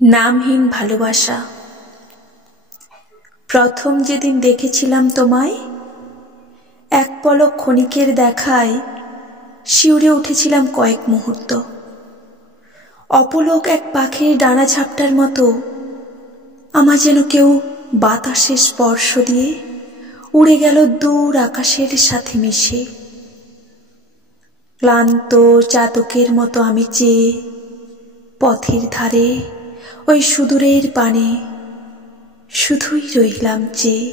নামহীন ভালোবাসা। প্রথম যেদিন দেখেছিলাম তোমায়, এক পলক ক্ষণিকের দেখায় শিউরে উঠেছিলাম কয়েক মুহূর্ত। অপলক এক পাখির ডানা ঝাপটার মতো আমার যেন কেউ বাতাসে স্পর্শ দিয়ে উড়ে গেল দূর আকাশের সাথে মিশে। ক্লান্ত চাতকের মতো আমি চেয়ে পথের ধারে ওই সুদূরের পানে শুধুই রইলাম চেয়ে।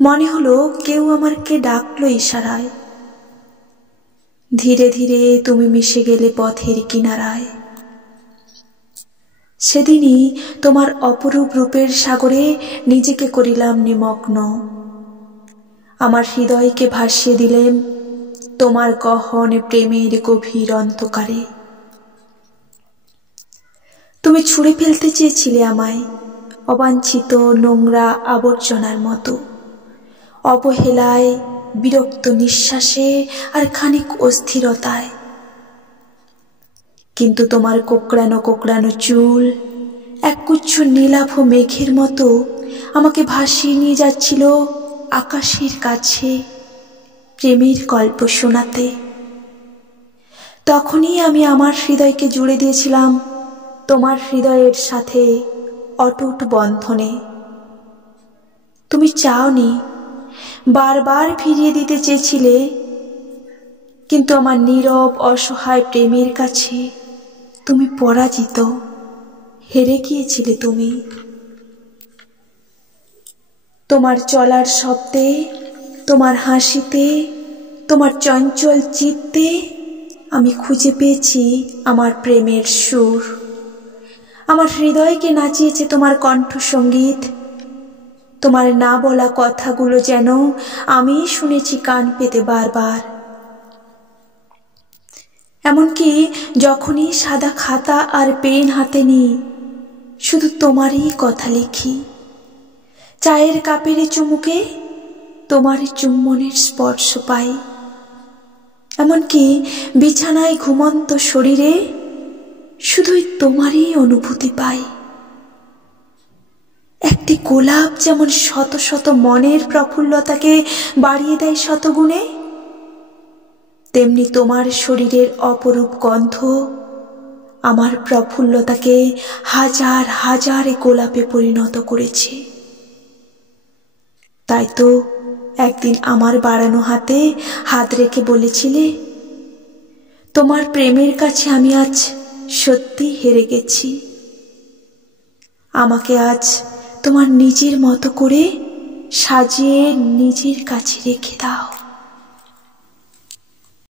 মনে হলো কেউ আমাকে ডাকলো ইশারায়। ধীরে ধীরে তুমি মিশে গেলে পথের কিনারায়। সেদিনই তোমার অপরূপ রূপের সাগরে নিজেকে করিলাম নিমগ্ন। আমার হৃদয়কে ভাসিয়ে দিলেন তোমার গহন প্রেমের গভীর অন্ধকারে। তুমি ছুঁড়ে ফেলতে চেয়েছিলে আমায় অবাঞ্ছিত নোংরা আবর্জনার মতো, অবহেলায়, বিরক্ত নিঃশ্বাসে আর খানিক অস্থিরতায়। কিন্তু তোমার কোঁকড়ানো কোঁকড়ানো চুল একগুচ্ছ নীলাভ মেঘের মতো আমাকে ভাসিয়ে নিয়ে যাচ্ছিল আকাশের কাছে প্রেমের গল্প শোনাতে। তখনই আমি আমার হৃদয়কে জুড়ে দিয়েছিলাম তোমার হৃদয়ের সাথে অটুট বন্ধনে। তুমি চাওনি, বারবার ফিরিয়ে দিতে চেয়েছিলে, কিন্তু আমার নীরব অসহায় প্রেমের কাছে তুমি পরাজিত, হেরে গিয়েছিলে তুমি। তোমার চলার শব্দে, তোমার হাসিতে, তোমার চঞ্চল চিত্তে আমি খুঁজে পেয়েছি আমার প্রেমের সুর। আমার হৃদয়কে নাচিয়েছে তোমার কণ্ঠসঙ্গীত। তোমার না বলা কথাগুলো যেন আমি শুনেছি কান পেতে বারবার। এমনকি যখনই সাদা খাতা আর পেন হাতে নিই, শুধু তোমারই কথা লিখি। চায়ের কাপের চুমুকে তোমার চুম্বনের স্পর্শ পাই। এমনকি বিছানায় ঘুমন্ত শরীরে শুধুই তোমারই অনুভূতি পাই। একটি গোলাপ যেমন শত শত মনের প্রফুল্লতাকে বাড়িয়ে দেয় শতগুণে, তেমনি তোমার শরীরের অপরূপ গন্ধ আমার প্রফুল্লতাকে হাজার হাজার গোলাপে পরিণত করেছে। তাই তো একদিন আমার বাড়ানো হাতে হাত রেখে বলেছিলে, তোমার প্রেমের কাছে আমি আজ সত্যি হেরে গেছি। আমাকে আজ তোমার নিজের মতো করে সাজিয়ে নিজের কাছে রেখে দাও।